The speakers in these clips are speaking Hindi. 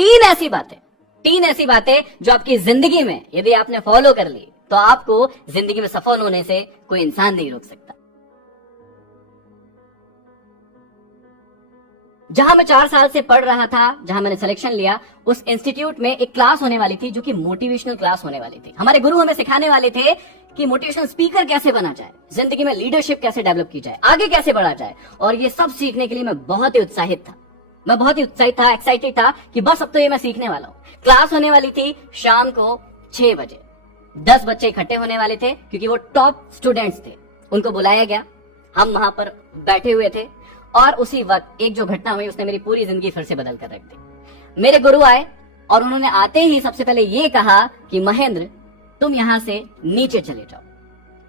तीन ऐसी बातें जो आपकी जिंदगी में यदि आपने फॉलो कर ली तो आपको जिंदगी में सफल होने से कोई इंसान नहीं रोक सकता। जहां मैं 4 साल से पढ़ रहा था, जहां मैंने सिलेक्शन लिया, उस इंस्टीट्यूट में एक क्लास होने वाली थी जो कि मोटिवेशनल क्लास होने वाली थी। हमारे गुरु हमें सिखाने वाले थे कि मोटिवेशनल स्पीकर कैसे बना जाए, जिंदगी में लीडरशिप कैसे डेवलप की जाए, आगे कैसे बढ़ा जाए। और ये सब सीखने के लिए मैं बहुत ही उत्साहित था, एक्साइटेड था कि बस अब तो ये मैं सीखने वाला हूं। क्लास होने वाली थी शाम को 6 बजे। 10 बच्चे इकट्ठे होने वाले थे क्योंकि वो टॉप स्टूडेंट्स थे। उनको बुलाया गया, हम वहां पर बैठे हुए थे और उसी वक्त एक जो घटना हुई उसने मेरी पूरी जिंदगी फिर से बदल कर रख दी। मेरे गुरु आए और उन्होंने आते ही सबसे पहले ये कहा कि महेंद्र, तुम यहां से नीचे चले जाओ,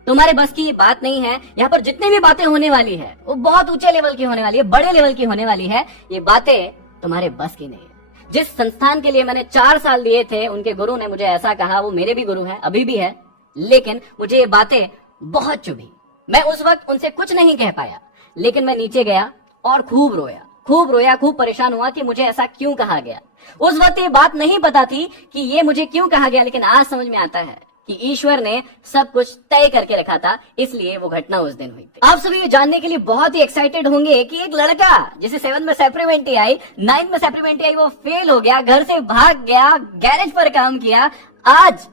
तुम्हारे बस की ये बात नहीं है। यहाँ पर जितनी भी बातें होने वाली है वो बहुत ऊंचे लेवल की होने वाली है, बड़े लेवल की होने वाली है। ये बातें तुम्हारे बस की नहीं है। जिस संस्थान के लिए मैंने 4 साल दिए थे, उनके गुरु ने मुझे ऐसा कहा। वो मेरे भी गुरु हैं, अभी भी है, लेकिन मुझे ये बातें बहुत चुभी। मैं उस वक्त उनसे कुछ नहीं कह पाया, लेकिन मैं नीचे गया और खूब रोया, खूब परेशान हुआ कि मुझे ऐसा क्यों कहा गया। उस वक्त ये बात नहीं पता थी कि ये मुझे क्यों कहा गया, लेकिन आज समझ में आता है कि ईश्वर ने सब कुछ तय करके रखा था, इसलिए वो घटना उस दिन हुई थी। आप सभी ये जानने के लिए बहुत ही एक्साइटेड होंगे कि एक लड़का जिसे 7th में सप्लीमेंट्री आई, 9th में सप्लीमेंट्री आई, वो फेल हो गया, घर से भाग गया, गैरेज पर काम किया, आज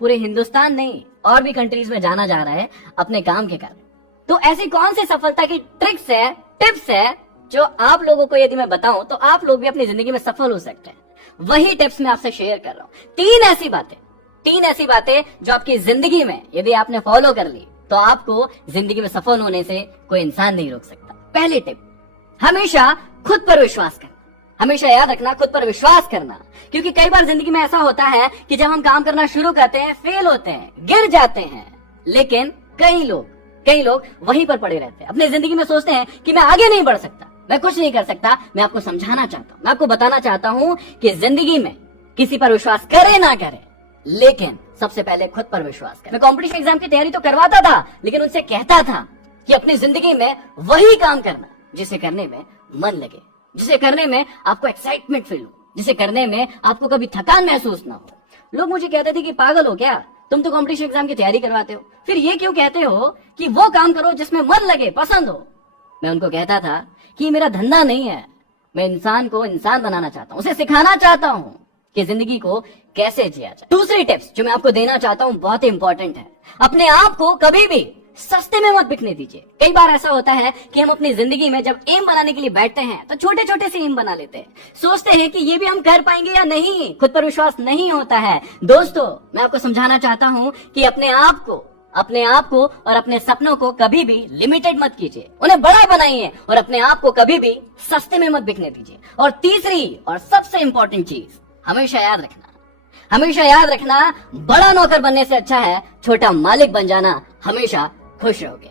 पूरे हिंदुस्तान नहीं और भी कंट्रीज में जाना जा रहा है अपने काम के कारण। तो ऐसी कौन सी सफलता की ट्रिक्स है, टिप्स है जो आप लोगों को यदि मैं बताऊं तो आप लोग भी अपनी जिंदगी में सफल हो सकते हैं। वही टिप्स मैं आपसे शेयर कर रहा हूं। तीन ऐसी बातें जो आपकी जिंदगी में यदि आपने फॉलो कर ली तो आपको जिंदगी में सफल होने से कोई इंसान नहीं रोक सकता। पहली टिप, हमेशा खुद पर विश्वास करना। हमेशा याद रखना, खुद पर विश्वास करना, क्योंकि कई बार जिंदगी में ऐसा होता है कि जब हम काम करना शुरू करते हैं, फेल होते हैं, गिर जाते हैं, लेकिन कई लोग वहीं पर पड़े रहते हैं। अपनी जिंदगी में सोचते हैं कि मैं आगे नहीं बढ़ सकता, मैं कुछ नहीं कर सकता। मैं आपको समझाना चाहता हूं, मैं आपको बताना चाहता हूं कि जिंदगी में किसी पर विश्वास करे ना करे, लेकिन सबसे पहले खुद पर विश्वास करें। मैं कॉम्पिटिशन एग्जाम की तैयारी तो करवाता था, लेकिन उनसे कहता था कि अपनी जिंदगी में वही काम करना जिसे करने में मन लगे, जिसे करने में आपको एक्साइटमेंट फील हो, जिसे करने में आपको कभी थकान महसूस ना हो। लोग मुझे कहते थे कि पागल हो क्या, तुम तो कॉम्पिटिशन एग्जाम की तैयारी करवाते हो, फिर ये क्यों कहते हो कि वो काम करो जिसमें मन लगे, पसंद हो। मैं उनको कहता था कि मेरा धंधा नहीं है, मैं इंसान को इंसान बनाना चाहता हूं, उसे सिखाना चाहता हूं कि जिंदगी को कैसे जिया जाए। दूसरी टिप्स जो मैं आपको देना चाहता हूं बहुत ही इंपॉर्टेंट है। अपने आप को कभी भी सस्ते में मत बिकने दीजिए। कई बार ऐसा होता है कि हम अपनी जिंदगी में जब एम बनाने के लिए बैठते हैं तो छोटे छोटे से एम बना लेते हैं, सोचते हैं कि ये भी हम कर पाएंगे या नहीं, खुद पर विश्वास नहीं होता है। दोस्तों, मैं आपको समझाना चाहता हूं कि अपने आप को और अपने सपनों को कभी भी लिमिटेड मत कीजिए, उन्हें बड़ा बनाइए और अपने आप को कभी भी सस्ते में मत बिकने दीजिए। और तीसरी और सबसे इंपॉर्टेंट चीज, हमेशा याद रखना, बड़ा नौकर बनने से अच्छा है छोटा मालिक बन जाना। हमेशा खुश रहोगे।